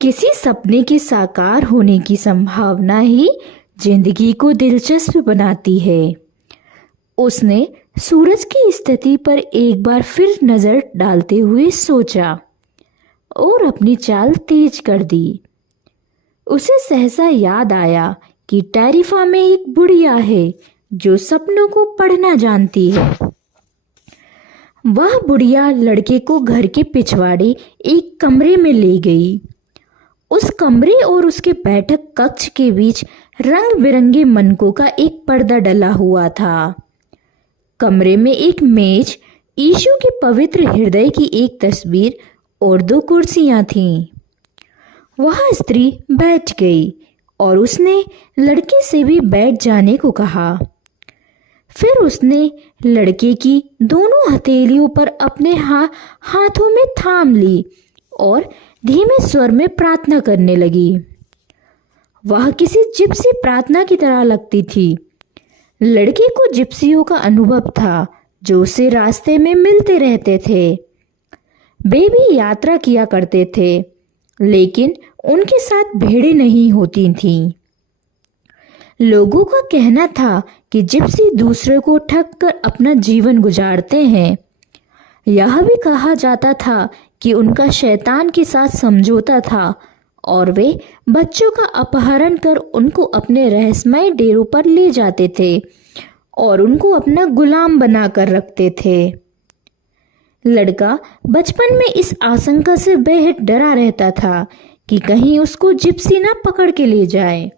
किसी सपने के साकार होने की संभावना ही जिंदगी को दिलचस्प बनाती है। उसने सूरज की स्थिति पर एक बार फिर नजर डालते हुए सोचा और अपनी चाल तेज कर दी। उसे सहसा याद आया कि टैरिफा में एक बुढ़िया है जो सपनों को पढ़ना जानती है। वह बुढ़िया लड़के को घर के पिछवाड़े एक कमरे में ले गई। उस कमरे और उसके बैठक कक्ष के बीच रंग बिरंगे मनकों का एक पर्दा डला हुआ था। कमरे में एक मेज, यीशु के पवित्र हृदय की एक तस्वीर और 2 कुर्सियां थीं। वह स्त्री बैठ गई और उसने लड़के से भी बैठ जाने को कहा। फिर उसने लड़के की दोनों हथेलियों पर अपने हाथों में थाम ली और धीमे स्वर में प्रार्थना करने लगी। वह किसी जिप्सी प्रार्थना की तरह लगती थी। लड़के को जिप्सियों का अनुभव था जो उसे रास्ते में मिलते रहते थे। वे भी यात्रा किया करते थे, लेकिन उनके साथ भेड़ें नहीं होती थीं। लोगों का कहना था कि जिप्सी दूसरे को ठग कर अपना जीवन गुजारते हैं। यह भी कहा जाता था कि उनका शैतान के साथ समझौता था और वे बच्चों का अपहरण कर उनको अपने रहस्यमय डेरों पर ले जाते थे और उनको अपना गुलाम बनाकर रखते थे। लड़का बचपन में इस आशंका से बेहद डरा रहता था कि कहीं उसको जिप्सी ना पकड़ के ले जाए,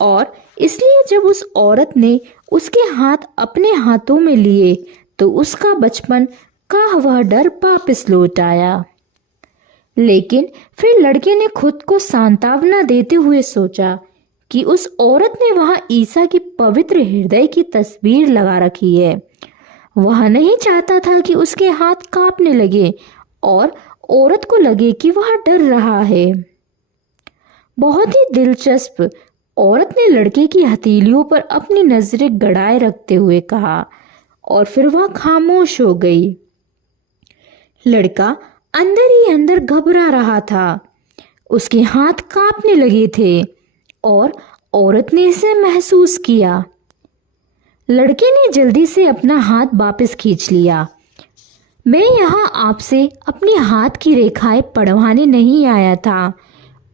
और इसलिए जब उस औरत ने उसके हाथ अपने हाथों में लिए तो उसका बचपन का वह डर वापस लौट आया। लेकिन फिर लड़के ने खुद को सांत्वना देते हुए सोचा कि उस औरत ने वहां ईसा की पवित्र हृदय की तस्वीर लगा रखी है। वह नहीं चाहता था कि उसके हाथ कांपने लगे और औरत को लगे कि वह डर रहा है। बहुत ही दिलचस्प, औरत ने लड़के की हथेलियों पर अपनी नजरें गड़ाए रखते हुए कहा और फिर वह खामोश हो गई। लड़का अंदर ही अंदर घबरा रहा था। उसके हाथ कांपने लगे थे और औरत ने इसे महसूस किया। लड़के ने जल्दी से अपना हाथ वापस खींच लिया। मैं यहाँ आपसे अपनी हाथ की रेखाएं पढ़वाने नहीं आया था,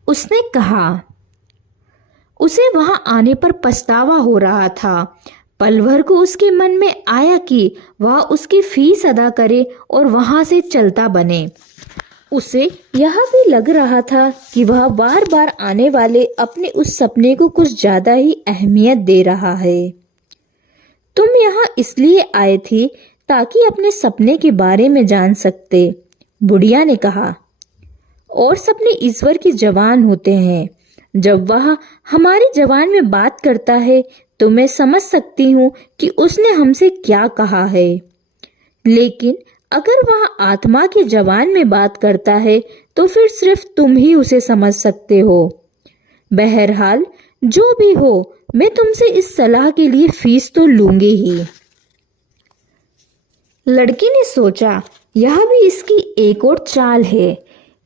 उसने कहा। उसे वहां आने पर पछतावा हो रहा था। पल भर को उसके मन में आया कि वह उसकी फीस अदा करे और वहां से चलता बने। उसे यह भी लग रहा था कि वह बार बार आने वाले अपने उस सपने को कुछ ज्यादा ही अहमियत दे रहा है। तुम यहाँ इसलिए आए थे ताकि अपने सपने के बारे में जान सकते, बुढ़िया ने कहा। और सपने ईश्वर की जबान होते हैं। जब वह हमारी जबान में बात करता है तो मैं समझ सकती हूँ कि उसने हमसे क्या कहा है। लेकिन अगर वह आत्मा की जबान में बात करता है तो फिर सिर्फ तुम ही उसे समझ सकते हो। बहरहाल जो भी हो, मैं तुमसे इस सलाह के लिए फीस तो लूंगी ही। लड़की ने सोचा यह भी इसकी एक और चाल है,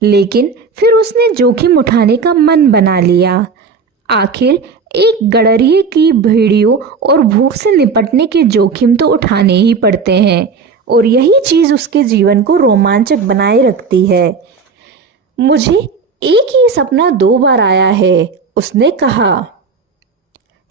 लेकिन फिर उसने जोखिम उठाने का मन बना लिया। आखिर एक गडरिये की भेड़ियों और भूख से निपटने के जोखिम तो उठाने ही पड़ते हैं, और यही चीज उसके जीवन को रोमांचक बनाए रखती है। मुझे एक ही सपना 2 बार आया है, उसने कहा।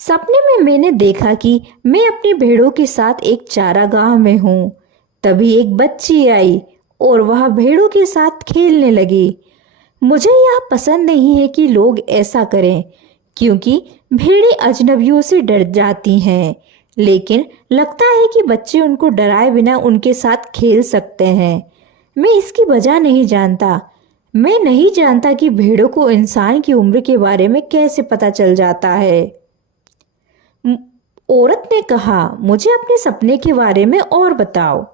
सपने में मैंने देखा कि मैं अपनी भेड़ों के साथ एक चारागाह में हूँ। तभी एक बच्ची आई और वह भेड़ों के साथ खेलने लगी। मुझे यह पसंद नहीं है कि लोग ऐसा करें, क्योंकि भेड़ें अजनबियों से डर जाती हैं, लेकिन लगता है कि बच्चे उनको डराए बिना उनके साथ खेल सकते हैं। मैं इसकी वजह नहीं जानता। मैं नहीं जानता कि भेड़ों को इंसान की उम्र के बारे में कैसे पता चल जाता है। औरत ने कहा, मुझे अपने सपने के बारे में और बताओ।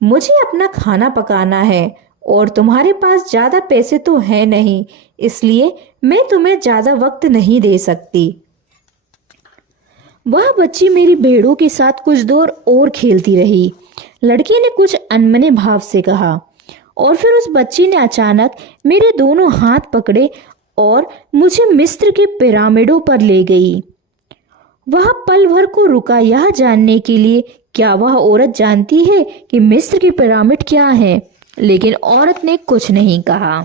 मुझे अपना खाना पकाना है और तुम्हारे पास ज्यादा पैसे तो है नहीं, इसलिए मैं तुम्हें ज्यादा वक्त नहीं दे सकती। वह बच्ची मेरी भेड़ों के साथ कुछ देर और खेलती रही, लड़के ने कुछ अनमने भाव से कहा। और फिर उस बच्ची ने अचानक मेरे दोनों हाथ पकड़े और मुझे मिस्र के पिरामिडों पर ले गई। वह पल भर को रुका यह जानने के लिए क्या वह औरत जानती है कि मिस्र के पिरामिड क्या हैं, लेकिन औरत ने कुछ नहीं कहा।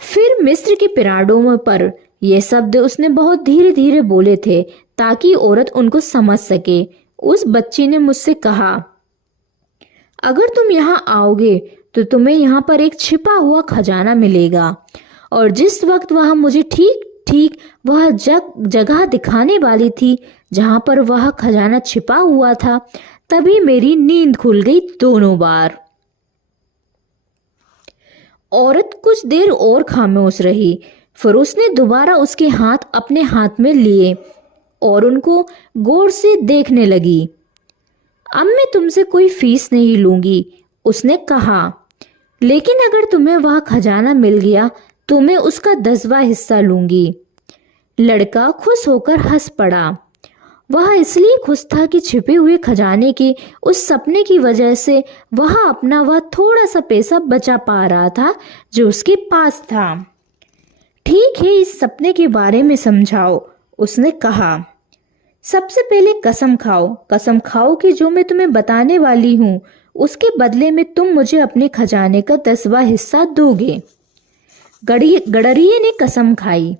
फिर मिस्र के पिरामिडों पर ये शब्द उसने बहुत धीरे धीरे बोले थे ताकि औरत उनको समझ सके। उस बच्ची ने मुझसे कहा, अगर तुम यहाँ आओगे तो तुम्हें यहाँ पर एक छिपा हुआ खजाना मिलेगा, और जिस वक्त वह मुझे ठीक ठीक वह जगह दिखाने वाली थी जहाँ पर वह खजाना छिपा हुआ था, तभी मेरी नींद खुल गई दोनों बार। औरत कुछ देर और खामोश रही, फिर उसने दोबारा उसके हाथ अपने हाथ में लिए और उनको गौर से देखने लगी। अब मैं तुमसे कोई फीस नहीं लूंगी, उसने कहा, लेकिन अगर तुम्हें वह खजाना मिल गया तो मैं उसका 10वां हिस्सा लूंगी। लड़का खुश होकर हंस पड़ा। वह इसलिए खुश था कि छिपे हुए खजाने के उस सपने की वजह से वह अपना वह थोड़ा सा पैसा बचा पा रहा था जो उसके पास था। ठीक है, इस सपने के बारे में समझाओ, उसने कहा। सबसे पहले कसम खाओ कि जो मैं तुम्हें बताने वाली हूँ उसके बदले में तुम मुझे अपने खजाने का 10वां हिस्सा दोगे। गडरिये ने कसम खाई।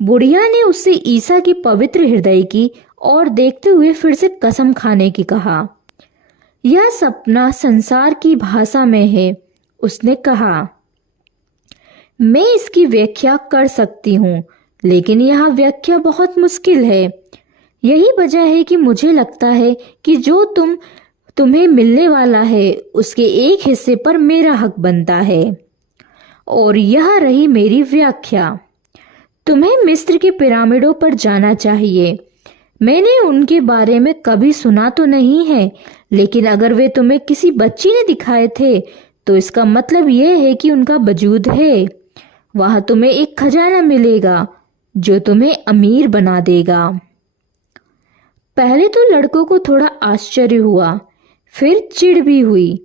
बुढ़िया ने उससे ईसा की पवित्र हृदय की और देखते हुए फिर से कसम खाने की कहा। यह सपना संसार की भाषा में है, उसने कहा। मैं इसकी व्याख्या कर सकती हूँ, लेकिन यह व्याख्या बहुत मुश्किल है। यही वजह है कि मुझे लगता है कि जो तुम्हें मिलने वाला है उसके एक हिस्से पर मेरा हक बनता है। और यह रही मेरी व्याख्या। तुम्हें मिस्र के पिरामिडों पर जाना चाहिए। मैंने उनके बारे में कभी सुना तो नहीं है, लेकिन अगर वे तुम्हें किसी बच्ची ने दिखाए थे तो इसका मतलब यह है कि उनका वजूद है। वहां तुम्हें एक खजाना मिलेगा जो तुम्हें अमीर बना देगा। पहले तो लड़कों को थोड़ा आश्चर्य हुआ, फिर चिढ़ भी हुई।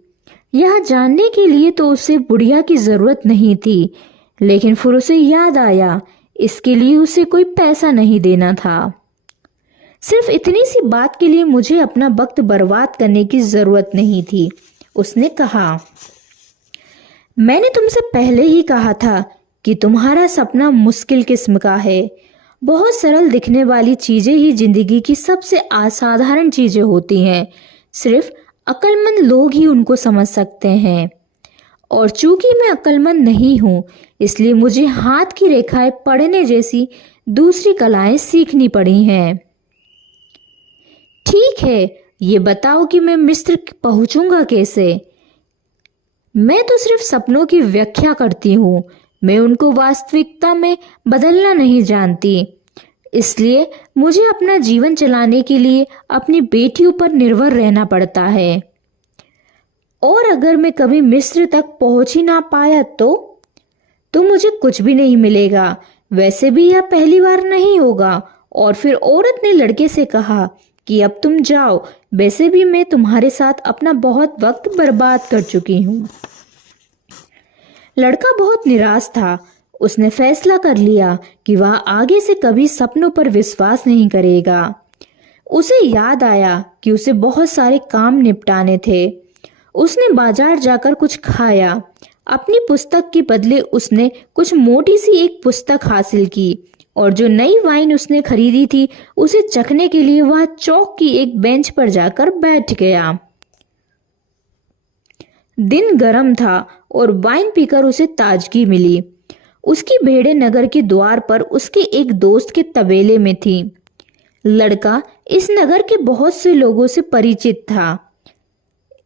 यह जानने के लिए तो उसे बुढ़िया की जरूरत नहीं थी, लेकिन फिर उसे याद आया इसके लिए उसे कोई पैसा नहीं देना था। सिर्फ इतनी सी बात के लिए मुझे अपना वक्त बर्बाद करने की जरूरत नहीं थी, उसने कहा। मैंने तुमसे पहले ही कहा था कि तुम्हारा सपना मुश्किल किस्म का है। बहुत सरल दिखने वाली चीजें ही जिंदगी की सबसे असाधारण चीजें होती हैं। सिर्फ अक्लमंद लोग ही उनको समझ सकते हैं। और चूंकि मैं अक्लमंद नहीं हूँ, इसलिए मुझे हाथ की रेखाएं पढ़ने जैसी दूसरी कलाएं सीखनी पड़ी हैं। ठीक है, ये बताओ कि मैं मिस्र पहुंचूंगा कैसे? मैं तो सिर्फ सपनों की व्याख्या करती हूँ, मैं उनको वास्तविकता में बदलना नहीं जानती। इसलिए मुझे अपना जीवन चलाने के लिए अपनी बेटियों पर निर्भर रहना पड़ता है। और अगर मैं कभी मिस्र तक पहुंच ही ना पाया तो मुझे कुछ भी नहीं मिलेगा। वैसे भी यह पहली बार नहीं होगा। और फिर औरत ने लड़के से कहा कि अब तुम जाओ, वैसे भी मैं तुम्हारे साथ अपना बहुत वक्त बर्बाद कर चुकी हूँ। लड़का बहुत निराश था। उसने फैसला कर लिया कि वह आगे से कभी सपनों पर विश्वास नहीं करेगा। उसे याद आया कि उसे बहुत सारे काम निपटाने थे। उसने बाजार जाकर कुछ खाया। अपनी पुस्तक के बदले उसने कुछ मोटी सी एक पुस्तक हासिल की, और जो नई वाइन उसने खरीदी थी उसे चखने के लिए वह चौक की एक बेंच पर जाकर बैठ गया। दिन गर्म था और वाइन पीकर उसे ताजगी मिली। उसकी भेड़ें नगर के द्वार पर उसके एक दोस्त के तबेले में थी। लड़का इस नगर के बहुत से लोगों से परिचित था।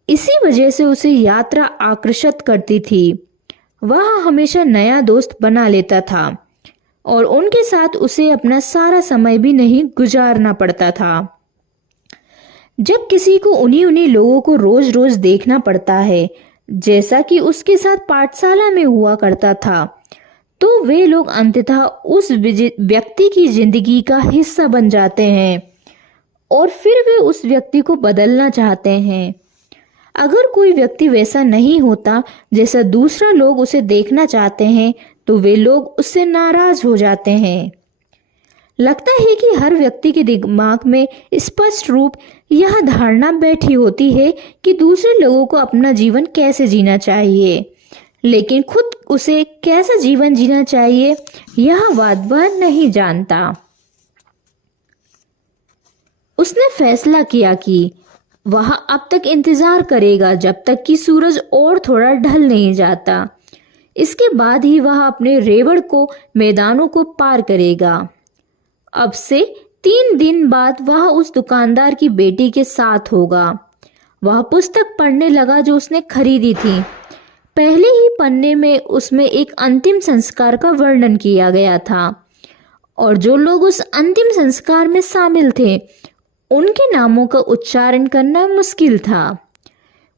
इसी वजह से उसे यात्रा आकर्षित करती थी। वह हमेशा नया दोस्त बना लेता था और उनके साथ उसे अपना सारा समय भी नहीं गुजारना पड़ता था। जब किसी को उन्हीं लोगों को रोज रोज देखना पड़ता है, जैसा कि उसके साथ पाठशाला में हुआ करता था, तो वे लोग अंततः उस व्यक्ति की जिंदगी का हिस्सा बन जाते हैं और फिर वे उस व्यक्ति को बदलना चाहते हैं। अगर कोई व्यक्ति वैसा नहीं होता जैसा दूसरा लोग उसे देखना चाहते हैं तो वे लोग उससे नाराज हो जाते हैं। लगता है कि हर व्यक्ति के दिमाग में स्पष्ट रूप यह धारणा बैठी होती है कि दूसरे लोगों को अपना जीवन कैसे जीना चाहिए, लेकिन खुद उसे कैसा जीवन जीना चाहिए यह बात वह नहीं जानता। उसने फैसला किया कि वह अब तक इंतजार करेगा जब तक कि सूरज और थोड़ा ढल नहीं जाता। इसके बाद ही वह अपने रेवड़ को मैदानों को पार करेगा। अब से 3 दिन बाद वह उस दुकानदार की बेटी के साथ होगा। वह पुस्तक पढ़ने लगा जो उसने खरीदी थी। पहले ही पन्ने में उसमें एक अंतिम संस्कार का वर्णन किया गया था और जो लोग उस अंतिम संस्कार में शामिल थे उनके नामों का उच्चारण करना मुश्किल था।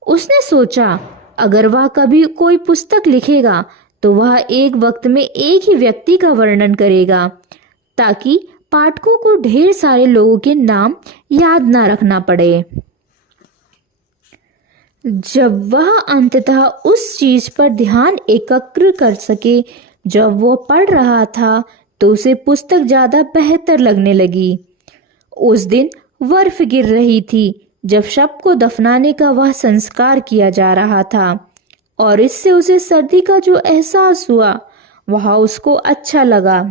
उसने सोचा अगर वह कभी कोई पुस्तक लिखेगा तो वह एक वक्त में एक ही व्यक्ति का वर्णन करेगा ताकि पाठकों को ढेर सारे लोगों के नाम याद ना रखना पड़े। जब वह अंततः उस चीज पर ध्यान एकत्र कर सके जब वो पढ़ रहा था तो उसे पुस्तक ज्यादा बेहतर लगने लगी। उस दिन बर्फ गिर रही थी जब शव को दफनाने का वह संस्कार किया जा रहा था और इससे उसे सर्दी का जो एहसास हुआ वह उसको अच्छा लगा।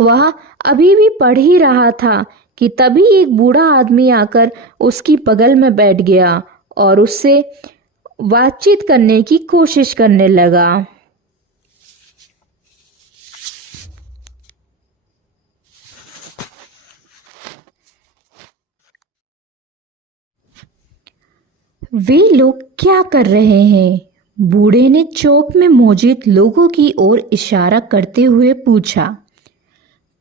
वह अभी भी पढ़ ही रहा था कि तभी एक बूढ़ा आदमी आकर उसकी बगल में बैठ गया और उससे बातचीत करने की कोशिश करने लगा। वे लोग क्या कर रहे हैं? बूढ़े ने चौक में मौजूद लोगों की ओर इशारा करते हुए पूछा।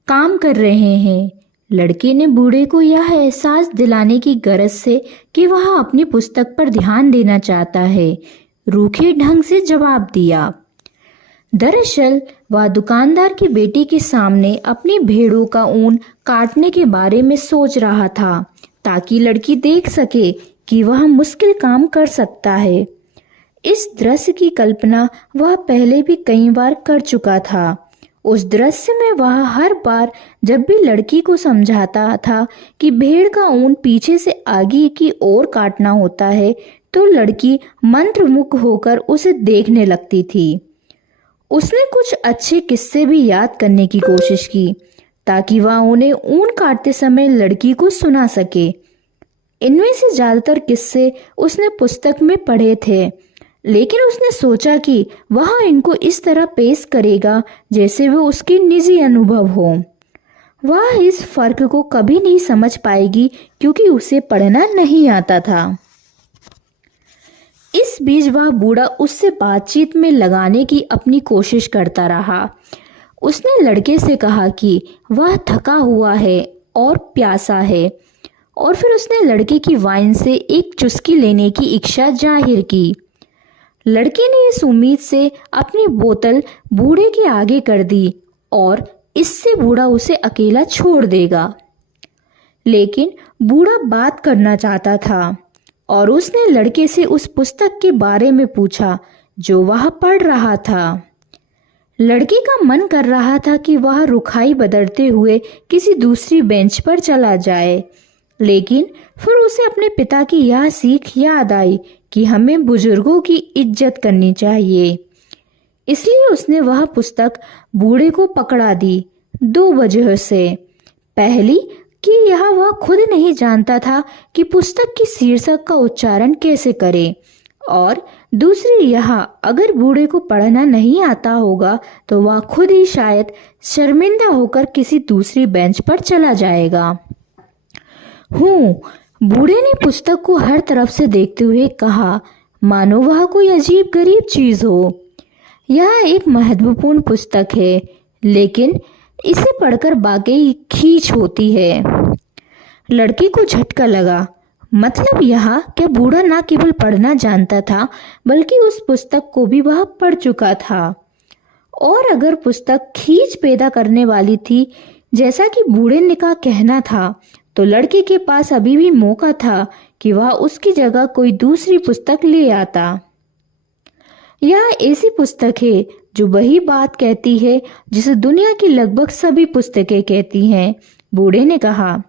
काम कर रहे हैं, लड़के ने बूढ़े को यह एहसास दिलाने की गरज से कि वह अपनी पुस्तक पर ध्यान देना चाहता है, रूखे ढंग से जवाब दिया। दरअसल वह दुकानदार की बेटी के सामने अपनी भेड़ों का ऊन काटने के बारे में सोच रहा था ताकि लड़की देख सके कि वह मुश्किल काम कर सकता है। इस दृश्य की कल्पना वह पहले भी कई बार कर चुका था। उस दृश्य में वह हर बार जब भी लड़की को समझाता था कि भेड़ का ऊन पीछे से आगे की ओर काटना होता है तो लड़की मंत्रमुग्ध होकर उसे देखने लगती थी। उसने कुछ अच्छे किस्से भी याद करने की कोशिश की ताकि वह उन्हें ऊन काटते समय लड़की को सुना सके। इनमें से ज्यादातर किस्से उसने पुस्तक में पढ़े थे, लेकिन उसने सोचा कि वह इनको इस तरह पेश करेगा जैसे वे उसके निजी अनुभव हो। वह इस फर्क को कभी नहीं समझ पाएगी क्योंकि उसे पढ़ना नहीं आता था। इस बीच वह बूढ़ा उससे बातचीत में लगाने की अपनी कोशिश करता रहा। उसने लड़के से कहा कि वह थका हुआ है और प्यासा है और फिर उसने लड़के की वाइन से एक चुस्की लेने की इच्छा जाहिर की। लड़के ने इस उम्मीद से अपनी बोतल बूढ़े के आगे कर दी और इससे बूढ़ा उसे अकेला छोड़ देगा। लेकिन बूढ़ा बात करना चाहता था और उसने लड़के से उस पुस्तक के बारे में पूछा जो वह पढ़ रहा था। लड़के का मन कर रहा था कि वह रुखाई बदलते हुए किसी दूसरी बेंच पर चला जाए, लेकिन फिर उसे अपने पिता की यह सीख याद आई कि हमें बुजुर्गों की इज्जत करनी चाहिए। इसलिए उसने वह पुस्तक बूढ़े को पकड़ा दी 2 वजह से। पहली कि यह वह खुद नहीं जानता था कि पुस्तक की शीर्षक का उच्चारण कैसे करे, और दूसरी यह अगर बूढ़े को पढ़ना नहीं आता होगा तो वह खुद ही शायद शर्मिंदा होकर किसी दूसरी बेंच पर चला जाएगा। बूढ़े ने पुस्तक को हर तरफ से देखते हुए कहा, मानो वह कोई अजीब गरीब चीज हो। यह एक महत्वपूर्ण पुस्तक है, लेकिन इसे पढ़कर वाकई खींच होती है। लड़के को झटका लगा। मतलब यह क्या बूढ़ा न केवल पढ़ना जानता था बल्कि उस पुस्तक को भी वह पढ़ चुका था। और अगर पुस्तक खींच पैदा करने वाली थी जैसा कि बूढ़े ने का कहना था, तो लड़के के पास अभी भी मौका था कि वह उसकी जगह कोई दूसरी पुस्तक ले आता। यह ऐसी पुस्तक है जो वही बात कहती है जिसे दुनिया की लगभग सभी पुस्तकें कहती हैं, बूढ़े ने कहा।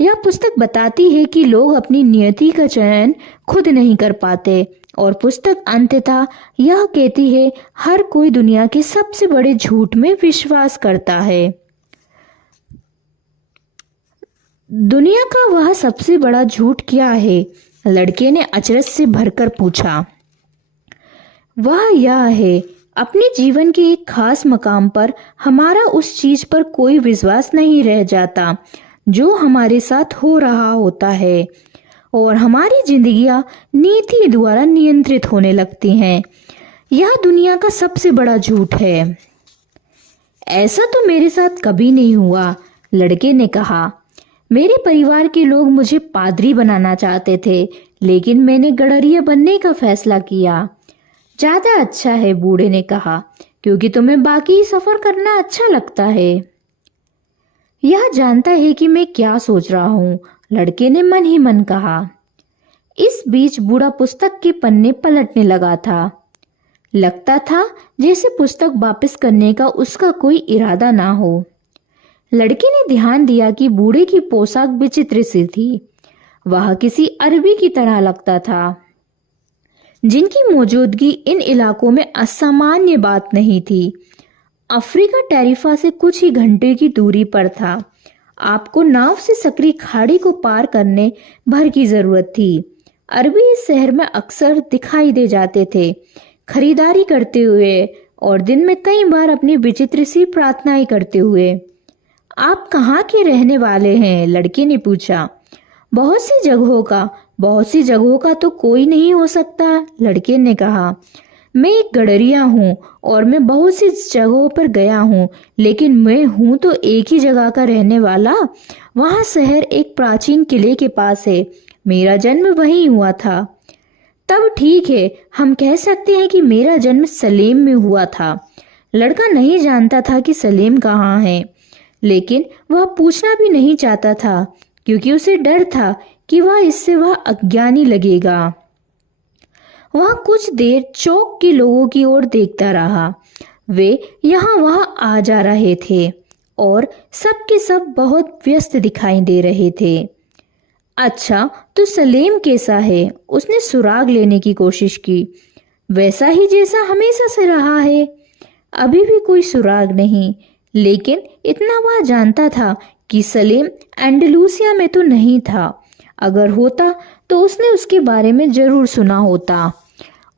यह पुस्तक बताती है कि लोग अपनी नियति का चयन खुद नहीं कर पाते, और पुस्तक अंततः यह कहती है हर कोई दुनिया के सबसे बड़े झूठ में विश्वास करता है। दुनिया का वह सबसे बड़ा झूठ क्या है? लड़के ने अचरज से भरकर पूछा। वह यह है, अपने जीवन के एक खास मकाम पर हमारा उस चीज पर कोई विश्वास नहीं रह जाता जो हमारे साथ हो रहा होता है, और हमारी जिंदगियां नीति द्वारा नियंत्रित होने लगती हैं। यह दुनिया का सबसे बड़ा झूठ है। ऐसा तो मेरे साथ कभी नहीं हुआ, लड़के ने कहा। मेरे परिवार के लोग मुझे पादरी बनाना चाहते थे, लेकिन मैंने गडरिया बनने का फैसला किया। ज्यादा अच्छा है, बूढ़े ने कहा, क्योंकि तुम्हें बाकी सफर करना अच्छा लगता है। यह जानता है कि मैं क्या सोच रहा हूँ, लड़के ने मन ही मन कहा। इस बीच बूढ़ा पुस्तक के पन्ने पलटने लगा था। लगता था जैसे पुस्तक वापस करने का उसका कोई इरादा ना हो। लड़के ने ध्यान दिया कि बूढ़े की पोशाक विचित्र सी थी। वह किसी अरबी की तरह लगता था, जिनकी मौजूदगी इन इलाकों में असामान्य बात नहीं थी। अफ्रीका टैरिफा से कुछ ही घंटे की दूरी पर था। आपको नाव से सकरी खाड़ी को पार करने भर की जरूरत थी। अरबी इस शहर में अक्सर दिखाई दे जाते थे, खरीदारी करते हुए और दिन में कई बार अपनी विचित्र सी प्रार्थनाएं करते हुए। आप कहाँ के रहने वाले हैं? लड़के ने पूछा। बहुत सी जगहों का तो कोई नहीं हो सकता, लड़के ने कहा। मैं एक गडरिया हूँ और मैं बहुत सी जगहों पर गया हूँ, लेकिन मैं हूँ तो एक ही जगह का रहने वाला। वहाँ शहर एक प्राचीन किले के पास है। मेरा जन्म वहीं हुआ था। तब ठीक है, हम कह सकते हैं कि मेरा जन्म सलेम में हुआ था। लड़का नहीं जानता था कि सलेम कहाँ है, लेकिन वह पूछना भी नहीं चाहता था, क्योंकि उसे डर था कि वह अज्ञानी लगेगा। वह कुछ देर चौक के लोगों की ओर देखता रहा। वे यहाँ वहाँ आ जा रहे थे और सब के सब बहुत व्यस्त दिखाई दे रहे थे। अच्छा, तो सलेम कैसा है? उसने सुराग लेने की कोशिश की। वैसा ही जैसा हमेशा से रहा है। अभी भी कोई सुराग नहीं, लेकिन इतना वह जानता था कि सलेम एंडलूसिया में तो नहीं था। अगर होता तो उसने उसके बारे में जरूर सुना होता।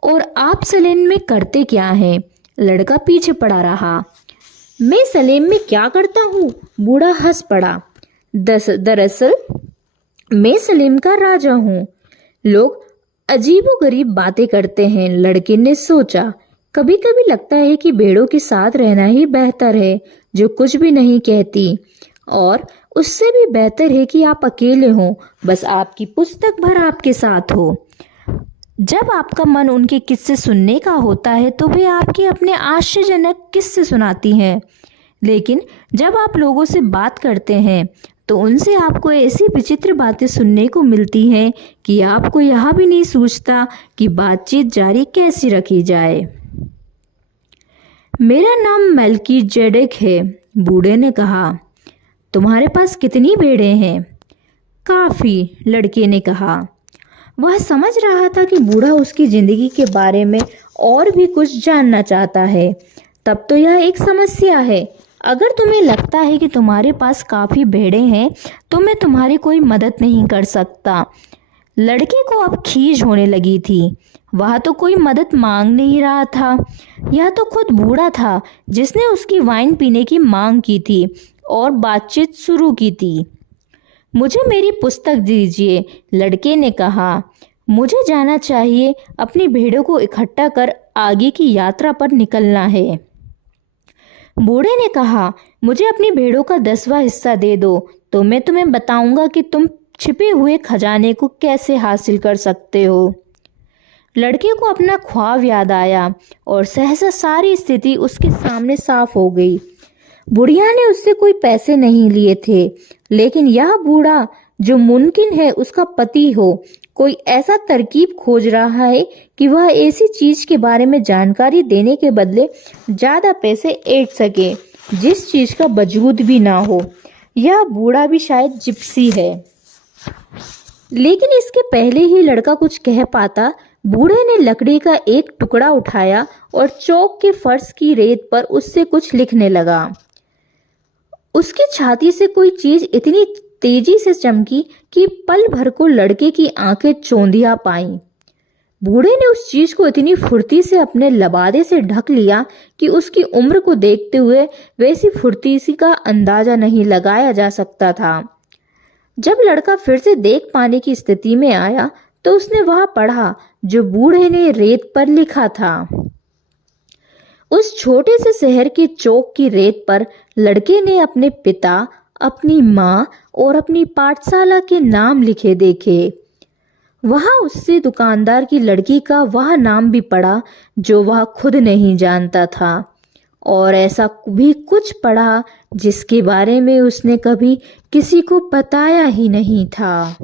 और आप सलेम में करते क्या हैं? लड़का पीछे पड़ा रहा। मैं सलेम में क्या करता हूँ? बूढ़ा हंस पड़ा। दरअसल मैं सलेम का राजा हूँ। लोग अजीबोगरीब बातें करते हैं, लड़के ने सोचा। कभी कभी लगता है कि भेड़ों के साथ रहना ही बेहतर है, जो कुछ भी नहीं कहती, और उससे भी बेहतर है कि आप अकेले हों, बस आपकी पुस्तक भर आपके साथ हो। जब आपका मन उनके किस्से सुनने का होता है तो वे आपके अपने आश्चर्यजनक किस्से सुनाती हैं, लेकिन जब आप लोगों से बात करते हैं तो उनसे आपको ऐसी विचित्र बातें सुनने को मिलती हैं कि आपको यह भी नहीं सूझता कि बातचीत जारी कैसी रखी जाए। मेरा नाम मेल्कीजेडेक है, बूढ़े ने कहा। तुम्हारे पास कितनी भेड़ें हैं? काफी, लड़के ने कहा। वह समझ रहा था कि बूढ़ा उसकी जिंदगी के बारे में और भी कुछ जानना चाहता है। तब तो यह एक समस्या है। अगर तुम्हें लगता है कि तुम्हारे पास काफी भेड़ें हैं तो मैं तुम्हारी कोई मदद नहीं कर सकता। लड़के को अब खीज होने लगी थी। वह तो कोई मदद मांग नहीं रहा था, यह तो खुद बूढ़ा था जिसने उसकी वाइन पीने की मांग की थी और बातचीत शुरू की थी। मुझे मेरी पुस्तक दीजिए, लड़के ने कहा। मुझे जाना चाहिए, अपनी भेड़ों को इकट्ठा कर आगे की यात्रा पर निकलना है। बूढ़े ने कहा, मुझे अपनी भेड़ों का 10वां हिस्सा दे दो तो मैं तुम्हें बताऊंगा कि तुम छिपे हुए खजाने को कैसे हासिल कर सकते हो। लड़के को अपना ख्वाब याद आया और सहसा सारी स्थिति उसके सामने साफ हो गई। बुढ़िया ने उससे कोई पैसे नहीं लिए थे, लेकिन यह बूढ़ा जो मुमकिन है उसका पति हो। कोई ऐसा तरकीब खोज रहा है कि वह ऐसी चीज के बारे में जानकारी देने के बदले ज्यादा पैसे ऐंठ सके जिस चीज का वजूद भी ना हो। यह बूढ़ा भी शायद जिप्सी है। लेकिन इसके पहले ही लड़का कुछ कह पाता, बूढ़े ने लकड़ी का एक टुकड़ा उठाया और चौक के फर्श की रेत पर उससे कुछ लिखने लगा। उसकी छाती से कोई चीज इतनी तेजी से चमकी कि पल भर को लड़के की आंखें चौंधिया पाईं। बूढ़े ने उस चीज को इतनी फुर्ती से अपने लबादे से ढक लिया कि उसकी उम्र को देखते हुए वैसी फुर्ती का अंदाजा नहीं लगाया जा सकता था। जब लड़का फिर से देख पाने की स्थिति में आया तो उसने वहां पढ़ा जो बूढ़े ने रेत पर लिखा था। उस छोटे से शहर के चौक की रेत पर लड़के ने अपने पिता, अपनी माँ और अपनी पाठशाला के नाम लिखे देखे। वहां उससे दुकानदार की लड़की का वह नाम भी पढ़ा जो वह खुद नहीं जानता था, और ऐसा भी कुछ पढ़ा जिसके बारे में उसने कभी किसी को बताया ही नहीं था।